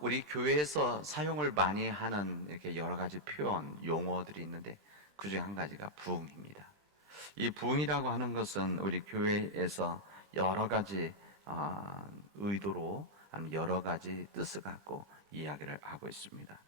우리 교회에서 사용을 많이 하는 이렇게 여러 가지 표현, 용어들이 있는데 그 중에 한 가지가 부흥입니다. 이 부흥이라고 하는 것은 우리 교회에서 여러 가지 의도로 아니면 여러 가지 뜻을 갖고 이야기를 하고 있습니다.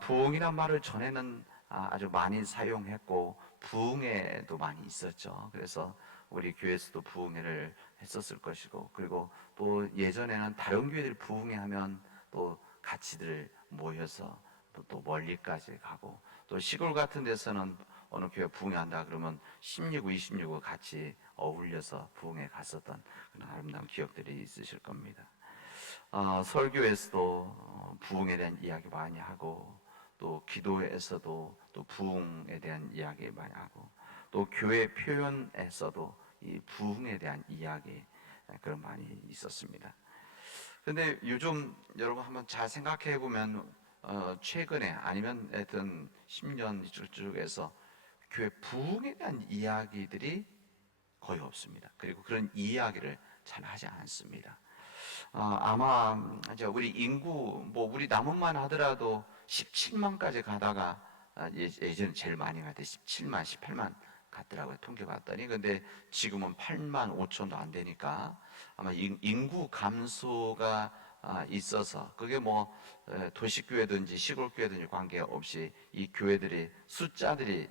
부흥이란 말을 전에는 아주 많이 사용했고 부흥회도 많이 있었죠. 그래서 우리 교회에서도 부흥회를 했었을 것이고, 그리고 또 예전에는 다른 교회들이 부흥회 하면 또 같이들 모여서 또 멀리까지 가고, 또 시골 같은 데서는 어느 교회 부흥회 한다 그러면 16구, 26구 같이 어울려서 부흥회 갔었던 그런 아름다운 기억들이 있으실 겁니다. 설교에서도 부흥에 대한 이야기 많이 하고, 또 기도에서도 또 부흥에 대한 이야기 많이 하고, 또 교회 표현에서도 이 부흥에 대한 이야기 그런 많이 있었습니다. 근데 요즘 여러분 한번 잘 생각해 보면 최근에 아니면 하여튼 10년 이쪽에서 교회 부흥에 대한 이야기들이 거의 없습니다. 그리고 그런 이야기를 잘 하지 않습니다. 아마 이제 우리 인구 우리 남원만 하더라도 17만까지 가다가 예전에 제일 많이 갈 때 17만, 18만 갔더라고요. 통계 봤더니. 근데 지금은 8만 5천도 안 되니까 아마 인구 감소가 있어서, 그게 도시교회든지 시골교회든지 관계없이 이 교회들이 숫자들이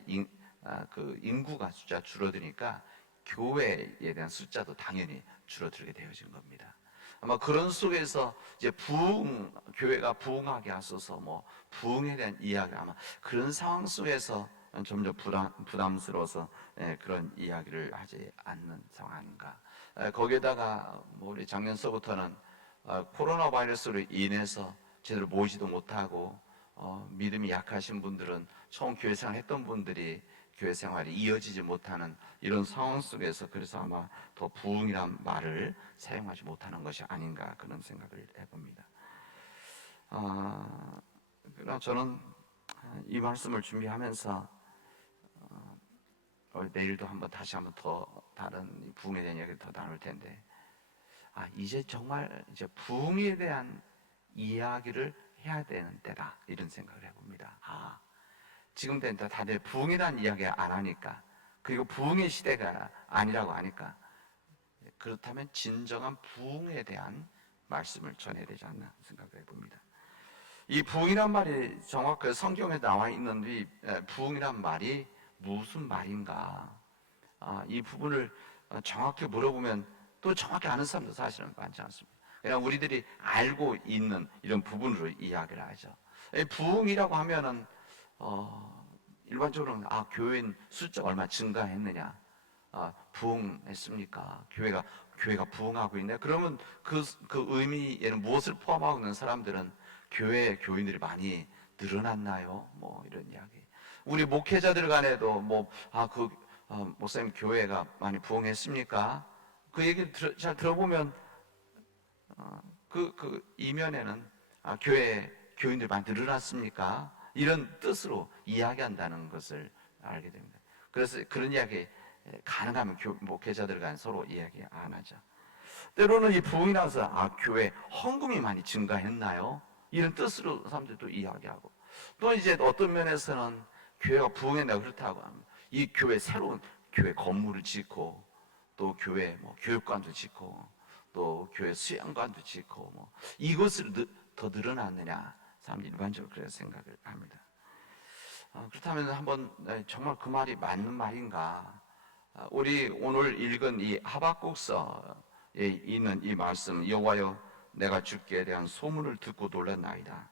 그 인구가 숫자 줄어드니까 교회에 대한 숫자도 당연히 줄어들게 되어진 겁니다. 아마 그런 속에서 이제 교회가 부흥하게 하소서, 부흥에 대한 이야기, 아마 그런 상황 속에서 점점 부담스러워서 그런 이야기를 하지 않는 상황인가. 거기에다가 우리 작년서부터는 코로나 바이러스로 인해서 제대로 모이지도 못하고, 믿음이 약하신 분들은 처음 교회 생활했던 분들이 교회 생활이 이어지지 못하는 이런 상황 속에서, 그래서 아마 더 부흥이란 말을 사용하지 못하는 것이 아닌가 그런 생각을 해봅니다. 그러나 저는 이 말씀을 준비하면서 내일도 다시 한번 더 다른 부흥에 대한 이야기를 더 나눌 텐데, 이제 정말 이제 부흥에 대한 이야기를 해야 되는 때다 이런 생각을 해봅니다. 지금 된 다들 부흥에 대한 이야기 안 하니까, 그리고 부흥의 시대가 아니라고 하니까, 그렇다면 진정한 부흥에 대한 말씀을 전해야 되지 않나 생각을 해봅니다. 이 부흥이란 말이 정확하게 성경에 나와 있는데, 부흥이란 말이 무슨 말인가, 이 부분을 정확히 물어보면 또 정확히 아는 사람도 사실은 많지 않습니다. 그냥 우리들이 알고 있는 이런 부분으로 이야기를 하죠. 부흥이라고 하면은 일반적으로는 교회는 숫자가 얼마 증가했느냐, 부흥했습니까? 교회가 부흥하고 있네. 그러면 그 의미에는 무엇을 포함하고 있는 사람들은 교회 교인들이 많이 늘어났나요? 이런 이야기. 우리 목회자들 간에도 목사님 교회가 많이 부흥했습니까? 그 얘기를 잘 들어보면 그 이면에는 교회 교인들이 많이 늘어났습니까? 이런 뜻으로 이야기한다는 것을 알게 됩니다. 그래서 그런 이야기 가능하면 목회자들 간 서로 이야기 안 하죠. 때로는 이 부흥이라서 교회 헌금이 많이 증가했나요? 이런 뜻으로 사람들도 이야기하고, 또 이제 어떤 면에서는 교회가 부흥했나 그렇다고 하면 이 교회 새로운 교회 건물을 짓고, 또 교회 교육관도 짓고, 또 교회 수양관도 짓고, 이것을 더 늘어났느냐, 사람들이 일반적으로 그렇게 생각을 합니다. 그렇다면 한번 정말 그 말이 맞는 말인가? 우리 오늘 읽은 이 하박국서에 있는 이 말씀, 여호와여 내가 주께 대한 소문을 듣고 놀랐나이다.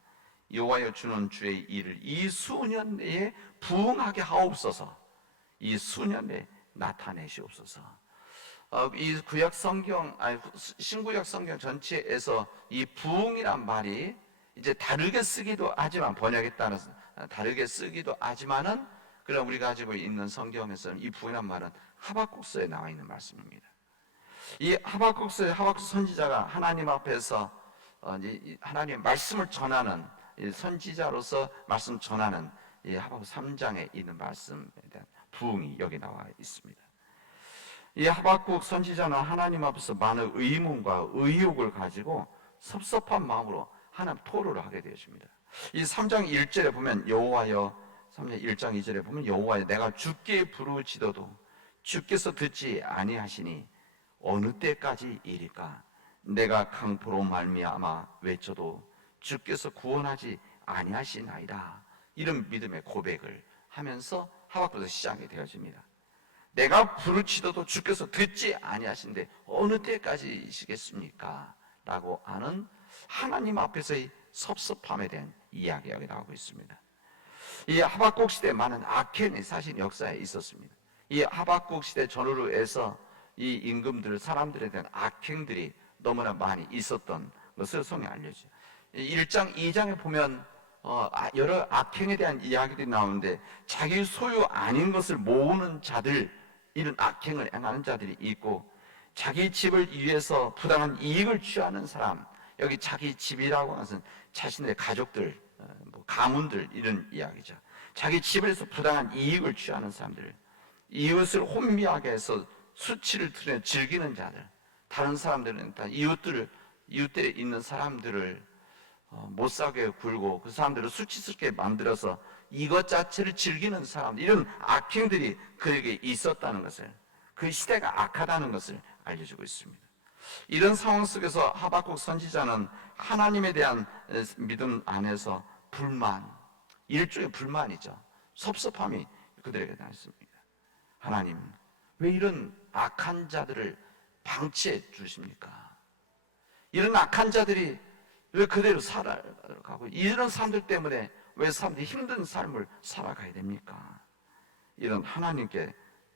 여호와여 주는 주의 일을 이 수년 내에 부흥하게 하옵소서. 이 수년 내에 나타내시옵소서. 이 구약 성경, 신구약 성경 전체에서 이 부흥이란 말이 이제 다르게 쓰기도 하지만, 번역에 따라서 다르게 쓰기도 하지만은, 그럼 우리가 가지고 있는 성경에서는 이 부흥이란 말은 하박국서에 나와 있는 말씀입니다. 이 하박국서의 하박국 선지자가 하나님 앞에서 하나님의 말씀을 전하는 선지자로서 말씀 전하는 이 하박국 3장에 있는 말씀에 대한 부흥이 여기 나와 있습니다. 이 하박국 선지자는 하나님 앞에서 많은 의문과 의혹을 가지고 섭섭한 마음으로 하나님 토로를 하게 되었습니다. 이 3장 1절에 보면 여호와여, 3장 1장 2절에 보면 여호와여 내가 주께 부르짖어도 주께서 듣지 아니하시니 어느 때까지 이리까? 내가 강포로 말미암아 외쳐도 주께서 구원하지 아니하시나이다. 이런 믿음의 고백을 하면서 하박국에서 시작이 되어집니다. 내가 부르짖어도 주께서 듣지 아니하신데 어느 때까지이시겠습니까? 라고 하는 하나님 앞에서의 섭섭함에 대한 이야기가 나오고 있습니다. 이 하박국 시대에 많은 악행이 사실 역사에 있었습니다. 이 하박국 시대 전후로 해서 이 임금들, 사람들에 대한 악행들이 너무나 많이 있었던 것을 성경에 알려줘요. 1장, 2장에 보면 여러 악행에 대한 이야기들이 나오는데 자기 소유 아닌 것을 모으는 자들, 이런 악행을 행하는 자들이 있고, 자기 집을 위해서 부당한 이익을 취하는 사람, 여기 자기 집이라고 하는 것은 자신의 가족들, 가문들 이런 이야기죠. 자기 집에서 부당한 이익을 취하는 사람들, 이웃을 혼미하게 해서 수치를 드려 즐기는 자들, 다른 사람들은 이웃들에 있는 사람들을 못 사게 굴고 그 사람들을 수치스럽게 만들어서 이것 자체를 즐기는 사람들, 이런 악행들이 그에게 있었다는 것을, 그 시대가 악하다는 것을 알려주고 있습니다. 이런 상황 속에서 하박국 선지자는 하나님에 대한 믿음 안에서 불만, 일종의 불만이죠. 섭섭함이 그들에게 나왔습니다. 하나님, 왜 이런 악한 자들을 방치해 주십니까? 이런 악한 자들이 왜 그대로 살아가고, 이런 사람들 때문에 왜 사람들이 힘든 삶을 살아가야 됩니까? 이런 하나님께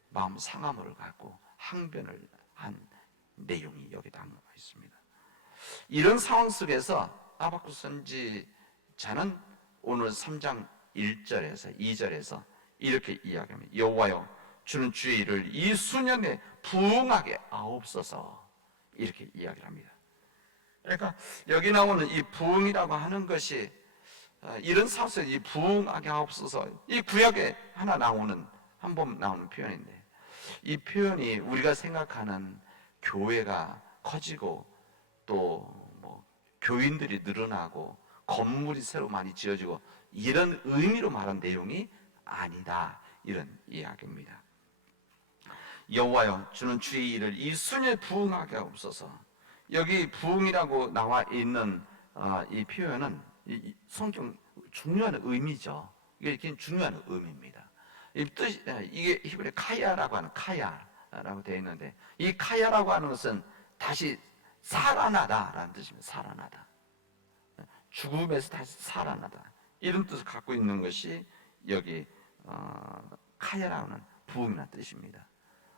마음 상함을 갖고 항변을 한 내용이 여기 담겨 있습니다. 이런 상황 속에서 하박국 선지자는 오늘 3장 1절에서 2절에서 이렇게 이야기합니다. 여호와여, 주는 주의 일을 이 수년에 부응하게 하옵소서. 이렇게 이야기를 합니다. 그러니까 여기 나오는 이 부응이라고 하는 것이, 이런 사업에서 이 부응하게 하옵소서, 이 구약에 한 번 나오는 표현인데, 이 표현이 우리가 생각하는 교회가 커지고 또 교인들이 늘어나고 건물이 새로 많이 지어지고 이런 의미로 말한 내용이 아니다, 이런 이야기입니다. 여호와여, 주는 주의 일을 이 수년에 부응하게 하옵소서. 여기 부응이라고 나와 있는 이 표현은 이 성경 중요한 의미죠. 이게 중요한 의미입니다. 이 뜻, 이게 히브리 카야라고 하는, 카야라고 되어 있는데, 이 카야라고 하는 것은 다시 살아나다라는 뜻입니다. 살아나다, 죽음에서 다시 살아나다, 이런 뜻을 갖고 있는 것이 여기 카야라고 하는 부흥이라는 뜻입니다.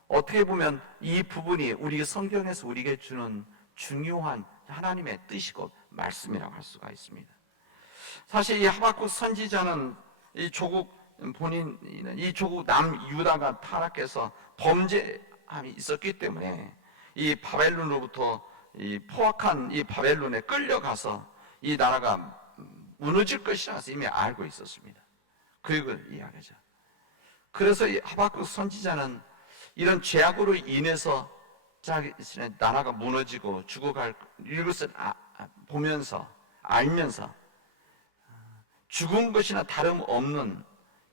어떻게 보면 이 부분이 우리 성경에서 우리에게 주는 중요한 하나님의 뜻이고 말씀이라고 할 수가 있습니다. 사실 이 하박국 선지자는 이 조국 남유다가 타락해서 범죄함이 있었기 때문에 이 바벨론으로부터 이 포악한 이 바벨론에 끌려가서 이 나라가 무너질 것이라고 이미 알고 있었습니다. 그걸 이야기하죠. 그래서 이 하박국 선지자는 이런 죄악으로 인해서 자신의 나라가 무너지고 죽어갈 이것을 보면서, 알면서 죽은 것이나 다름없는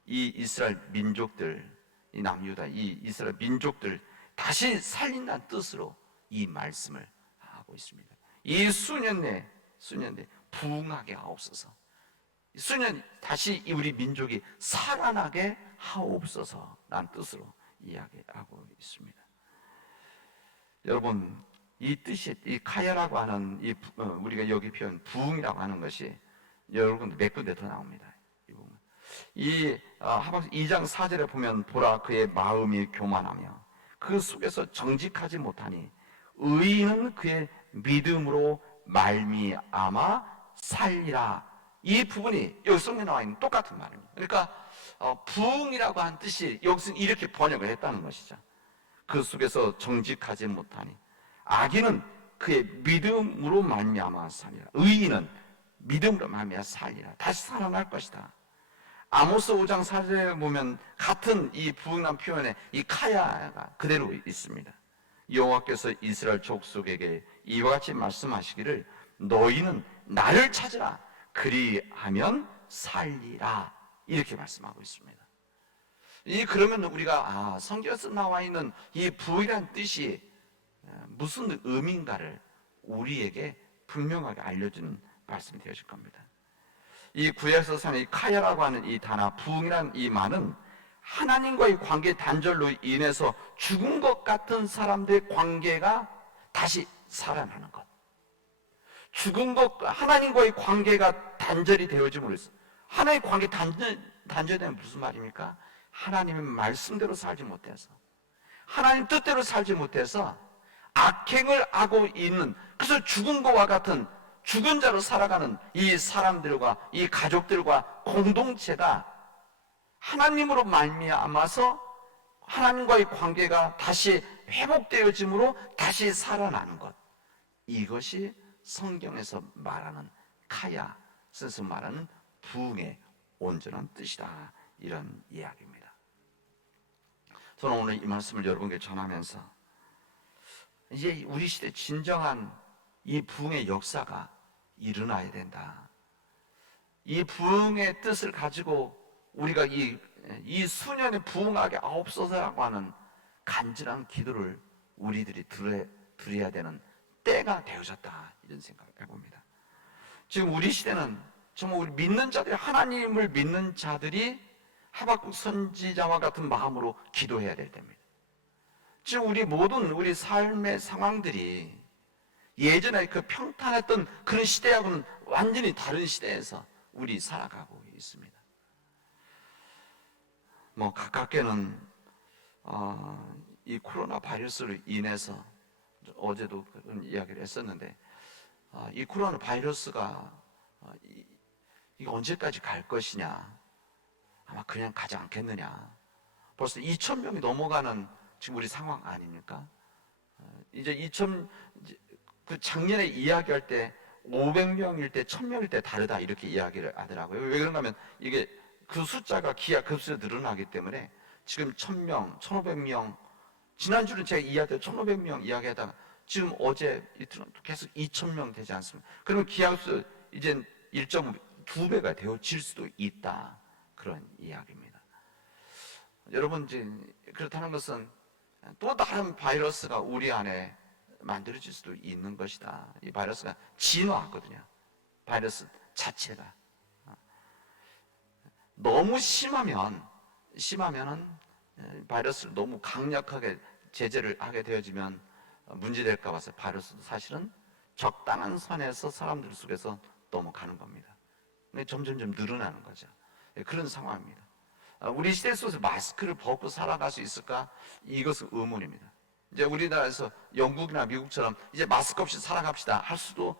이 이스라엘 민족들, 이 남유다, 이 이스라엘 민족들 다시 살린다는 뜻으로 이 말씀을 하고 있습니다. 이 수년 내 부흥하게 하옵소서. 수년 다시 우리 민족이 살아나게 하옵소서라는 뜻으로 이야기하고 있습니다. 여러분, 이 뜻이, 이 카야라고 하는 우리가 여기 표현 부흥이라고 하는 것이 여러분 몇 군데 더 나옵니다. 이 하박국 2장 4절에 보면 보라, 그의 마음이 교만하며 그 속에서 정직하지 못하니 의인은 그의 믿음으로 말미암아 살리라. 이 부분이 여기 성경에 나와 있는 똑같은 말입니다. 그러니까 부흥이라고 한 뜻이 여기서 이렇게 번역을 했다는 것이죠. 그 속에서 정직하지 못하니 악인은 그의 믿음으로 말미암아 살리라. 의인은 믿음으로 말미암아 살리라. 다시 살아날 것이다. 아모스 5장 4절에 보면 같은 이 부흥한 표현에 이 카야가 그대로 있습니다. 여호와께서 이스라엘 족속에게 이와 같이 말씀하시기를 너희는 나를 찾으라. 그리하면 살리라. 이렇게 말씀하고 있습니다. 그러면 우리가 성경에서 나와 있는 이 부이란 뜻이 무슨 의미인가를 우리에게 분명하게 알려주는 말씀이 되어질 겁니다. 이 구약에서 사는 이 카야라고 하는 이 단어, 부흥이라는 이 말은 하나님과의 관계 단절로 인해서 죽은 것 같은 사람들의 관계가 다시 살아나는 것. 죽은 것, 하나님과의 관계가 단절이 되어짐으로 해서, 하나님의 관계 단절되면 무슨 말입니까? 하나님의 말씀대로 살지 못해서, 하나님 뜻대로 살지 못해서 악행을 하고 있는, 그래서 죽은 것과 같은 죽은 자로 살아가는 이 사람들과 이 가족들과 공동체가 하나님으로 말미암아서 하나님과의 관계가 다시 회복되어짐으로 다시 살아나는 것. 이것이 성경에서 말하는 카야, 스스 말하는 부흥의 온전한 뜻이다. 이런 이야기입니다. 저는 오늘 이 말씀을 여러분께 전하면서 이제 우리 시대 진정한 이 부흥의 역사가 일어나야 된다. 이 부흥의 뜻을 가지고 우리가 이 수년에 부흥하게 하옵소서라고 하는 간절한 기도를 우리들이 드려야 되는 때가 되어졌다. 이런 생각을 해봅니다. 지금 우리 시대는 정말 우리 믿는 자들이, 하나님을 믿는 자들이 하박국 선지자와 같은 마음으로 기도해야 될 때입니다. 지금 우리 모든 우리 삶의 상황들이 예전에 그 평탄했던 그런 시대하고는 완전히 다른 시대에서 우리 살아가고 있습니다. 가깝게는 이 코로나 바이러스로 인해서 어제도 그런 이야기를 했었는데, 이 코로나 바이러스가 이게 언제까지 갈 것이냐, 아마 그냥 가지 않겠느냐. 벌써 2,000명이 넘어가는 지금 우리 상황 아닙니까? 이제 그 작년에 이야기할 때 500명일 때 1,000명일 때 다르다 이렇게 이야기를 하더라고요. 왜 그런가 하면 이게 그 숫자가 기하급수로 늘어나기 때문에 지금 1,000명, 1,500명, 지난주는 제가 이야기할 때 1,500명 이야기하다가 지금 어제 이틀은 계속 2,000명 되지 않습니까? 그러면 기하급수 이제 1.2배가 되어질 수도 있다. 그런 이야기입니다. 여러분, 이제 그렇다는 것은 또 다른 바이러스가 우리 안에 만들어질 수도 있는 것이다. 이 바이러스가 진화하거든요. 바이러스 자체가. 너무 심하면은 바이러스를 너무 강력하게 제재를 하게 되어지면 문제될까 봐서 바이러스도 사실은 적당한 선에서 사람들 속에서 넘어가는 겁니다. 근데 점점점 늘어나는 거죠. 그런 상황입니다. 우리 시대 속에서 마스크를 벗고 살아갈 수 있을까? 이것은 의문입니다. 이제 우리나라에서 영국이나 미국처럼 이제 마스크 없이 살아갑시다 할 수도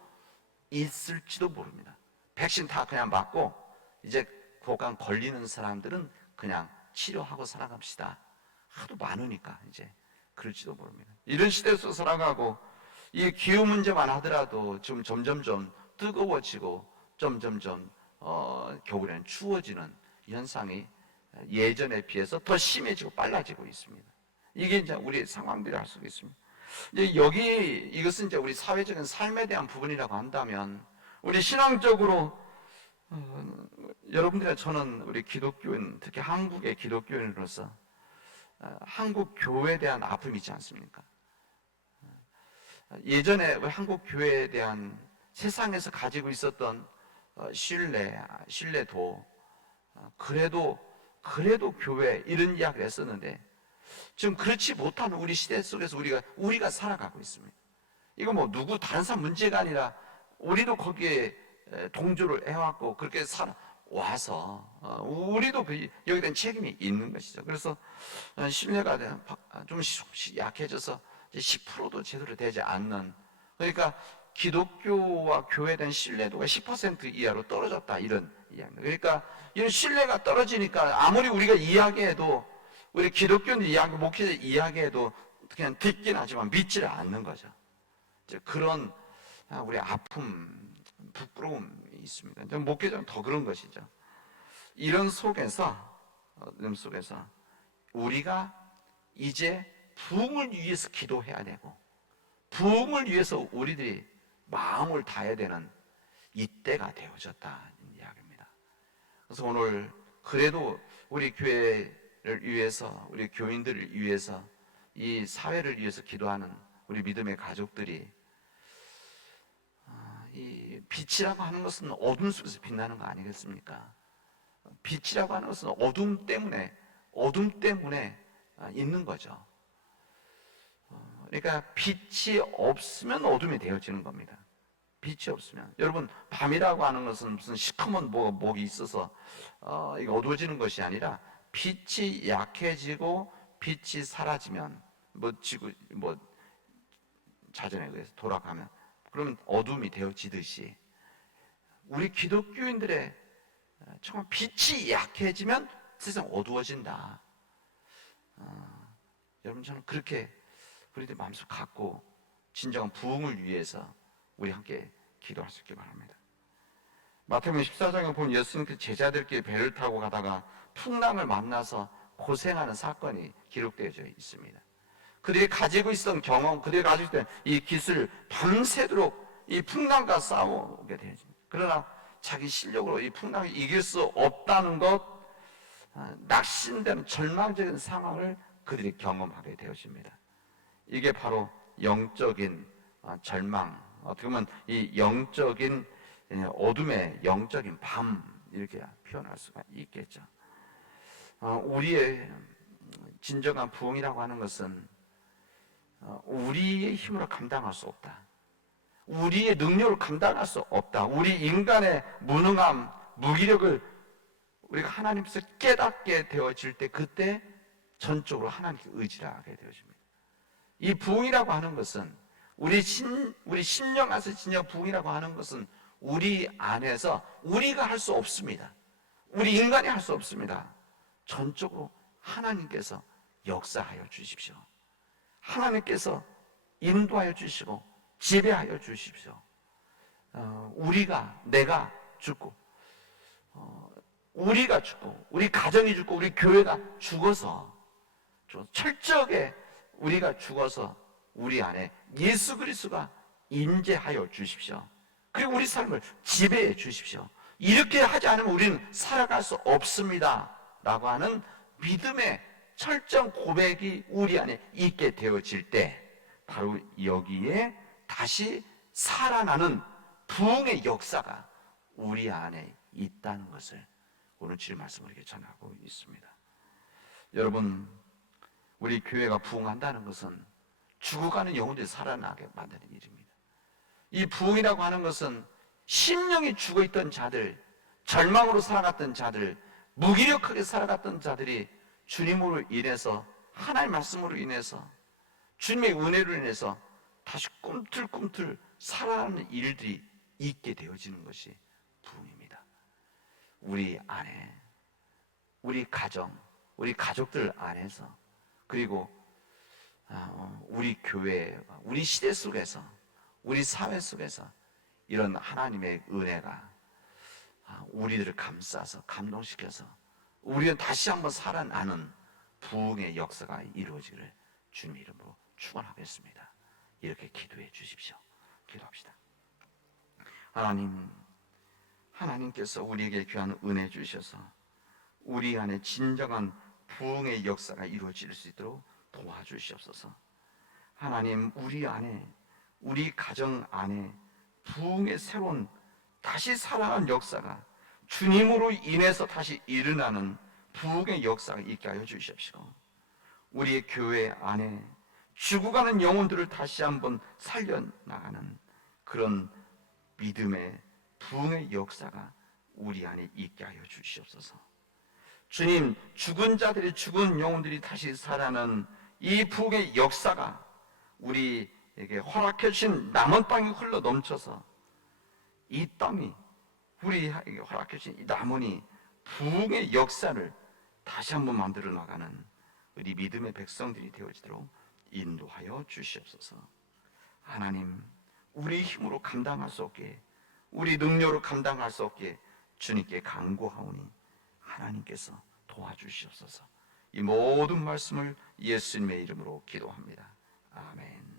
있을지도 모릅니다. 백신 다 그냥 맞고 이제 고강 걸리는 사람들은 그냥 치료하고 살아갑시다. 하도 많으니까 이제 그럴지도 모릅니다. 이런 시대에서 살아가고 이 기후 문제만 하더라도 지금 점점점 뜨거워지고 점점점 겨울에는 추워지는 현상이 예전에 비해서 더 심해지고 빨라지고 있습니다. 이게 이제 우리 상황들이 알 수 있습니다. 이제 이것은 이제 우리 사회적인 삶에 대한 부분이라고 한다면, 우리 신앙적으로 여러분들과 저는 우리 기독교인, 특히 한국의 기독교인으로서 한국 교회에 대한 아픔이 있지 않습니까? 예전에 한국 교회에 대한 세상에서 가지고 있었던 신뢰도 그래도 교회 이런 이야기를 했었는데, 지금 그렇지 못한 우리 시대 속에서 우리가 살아가고 있습니다. 이거 누구 다른 사람 문제가 아니라 우리도 거기에 동조를 해왔고 그렇게 살아와서 우리도 여기에 대한 책임이 있는 것이죠. 그래서 신뢰가 좀 약해져서 10%도 제대로 되지 않는, 그러니까 기독교와 교회에 대한 신뢰도가 10% 이하로 떨어졌다, 이런 이야기입니다. 그러니까 이런 신뢰가 떨어지니까 아무리 우리가 이야기해도, 우리 기독교인들 목회자 이야기해도 그냥 듣긴 하지만 믿지를 않는 거죠. 이제 그런 우리 아픔, 부끄러움이 있습니다. 목회자는 더 그런 것이죠. 이런 속에서 우리가 이제 부흥을 위해서 기도해야 되고, 부흥을 위해서 우리들이 마음을 다해야 되는 이때가 되어졌다는 이야기입니다. 그래서 오늘 그래도 우리 교회를 위해서, 우리 교인들을 위해서, 이 사회를 위해서 기도하는 우리 믿음의 가족들이, 이 빛이라고 하는 것은 어둠 속에서 빛나는 거 아니겠습니까? 빛이라고 하는 것은 어둠 때문에 있는 거죠. 그러니까 빛이 없으면 어둠이 되어지는 겁니다. 빛이 없으면. 여러분, 밤이라고 하는 것은 무슨 시커먼 목이 있어서 이게 어두워지는 것이 아니라, 빛이 약해지고 빛이 사라지면, 자전에 의해서 돌아가면, 그러면 어둠이 되어지듯이, 우리 기독교인들의 정말 빛이 약해지면 세상 어두워진다. 여러분, 저는 그렇게 우리들 마음속 갖고 진정한 부흥을 위해서 우리 함께 기도할 수 있길 바랍니다. 마태복음 14장에 보면 예수님께서 제자들끼리 배를 타고 가다가 풍랑을 만나서 고생하는 사건이 기록되어 있습니다. 그들이 가지고 있었던 경험, 그들이 가지고 있던 이 기술, 밤새도록 이 풍랑과 싸우게 되어집니다. 그러나 자기 실력으로 이 풍랑을 이길 수 없다는 것, 낙심되는 절망적인 상황을 그들이 경험하게 되어집니다. 이게 바로 영적인 절망, 어떻게 보면 이 영적인 어둠의 영적인 밤, 이렇게 표현할 수가 있겠죠. 우리의 진정한 부흥이라고 하는 것은 우리의 힘으로 감당할 수 없다. 우리의 능력을 감당할 수 없다. 우리 인간의 무능함, 무기력을 우리가 하나님께서 깨닫게 되어질 때, 그때 전적으로 하나님께 의지하게 되어집니다. 이 부흥이라고 하는 것은, 우리 심령 안에서 진정 부흥이라고 하는 것은 우리 안에서 우리가 할 수 없습니다. 우리 인간이 할 수 없습니다. 전적으로 하나님께서 역사하여 주십시오. 하나님께서 인도하여 주시고 지배하여 주십시오. 내가 죽고, 우리가 죽고, 우리 가정이 죽고, 우리 교회가 죽어서, 철저하게 우리가 죽어서 우리 안에 예수 그리스도가 임재하여 주십시오. 그리고 우리 삶을 지배해 주십시오. 이렇게 하지 않으면 우리는 살아갈 수 없습니다 라고 하는 믿음의 철저한 고백이 우리 안에 있게 되어질 때, 바로 여기에 다시 살아나는 부흥의 역사가 우리 안에 있다는 것을 오늘 주의 말씀을 이렇게 전하고 있습니다. 여러분, 우리 교회가 부흥한다는 것은 죽어가는 영혼들이 살아나게 만드는 일입니다. 이 부흥이라고 하는 것은 심령이 죽어있던 자들, 절망으로 살아갔던 자들, 무기력하게 살아갔던 자들이 주님으로 인해서, 하나님의 말씀으로 인해서, 주님의 은혜로 인해서 다시 꿈틀꿈틀 살아나는 일들이 있게 되어지는 것이 부흥입니다. 우리 안에, 우리 가정, 우리 가족들 안에서, 그리고 우리 교회, 우리 시대 속에서, 우리 사회 속에서 이런 하나님의 은혜가 우리들을 감싸서, 감동시켜서 우리는 다시 한번 살아나는 부흥의 역사가 이루어지기를 주님 이름으로 축원하겠습니다. 이렇게 기도해 주십시오. 기도합시다. 하나님께서 우리에게 귀한 은혜 주셔서 우리 안에 진정한 부흥의 역사가 이루어질 수 있도록 도와주시옵소서. 하나님, 우리 안에, 우리 가정 안에 부흥의 새로운 다시 살아난 역사가, 주님으로 인해서 다시 일어나는 부흥의 역사가 있게 하여 주십시오. 우리의 교회 안에 죽어가는 영혼들을 다시 한번 살려나가는 그런 믿음의 부흥의 역사가 우리 안에 있게 하여 주시옵소서. 주님, 죽은 자들이, 죽은 영혼들이 다시 살아나는 이 부흥의 역사가 우리에게 허락해 주신 남은 땅이 흘러 넘쳐서 이 땅이, 우리에게 허락해 주신 이 남은이 부흥의 역사를 다시 한번 만들어 나가는 우리 믿음의 백성들이 되어지도록 인도하여 주시옵소서. 하나님, 우리 힘으로 감당할 수 없게, 우리 능력으로 감당할 수 없게 주님께 간구하오니 하나님께서 도와주시옵소서. 이 모든 말씀을 예수님의 이름으로 기도합니다. 아멘.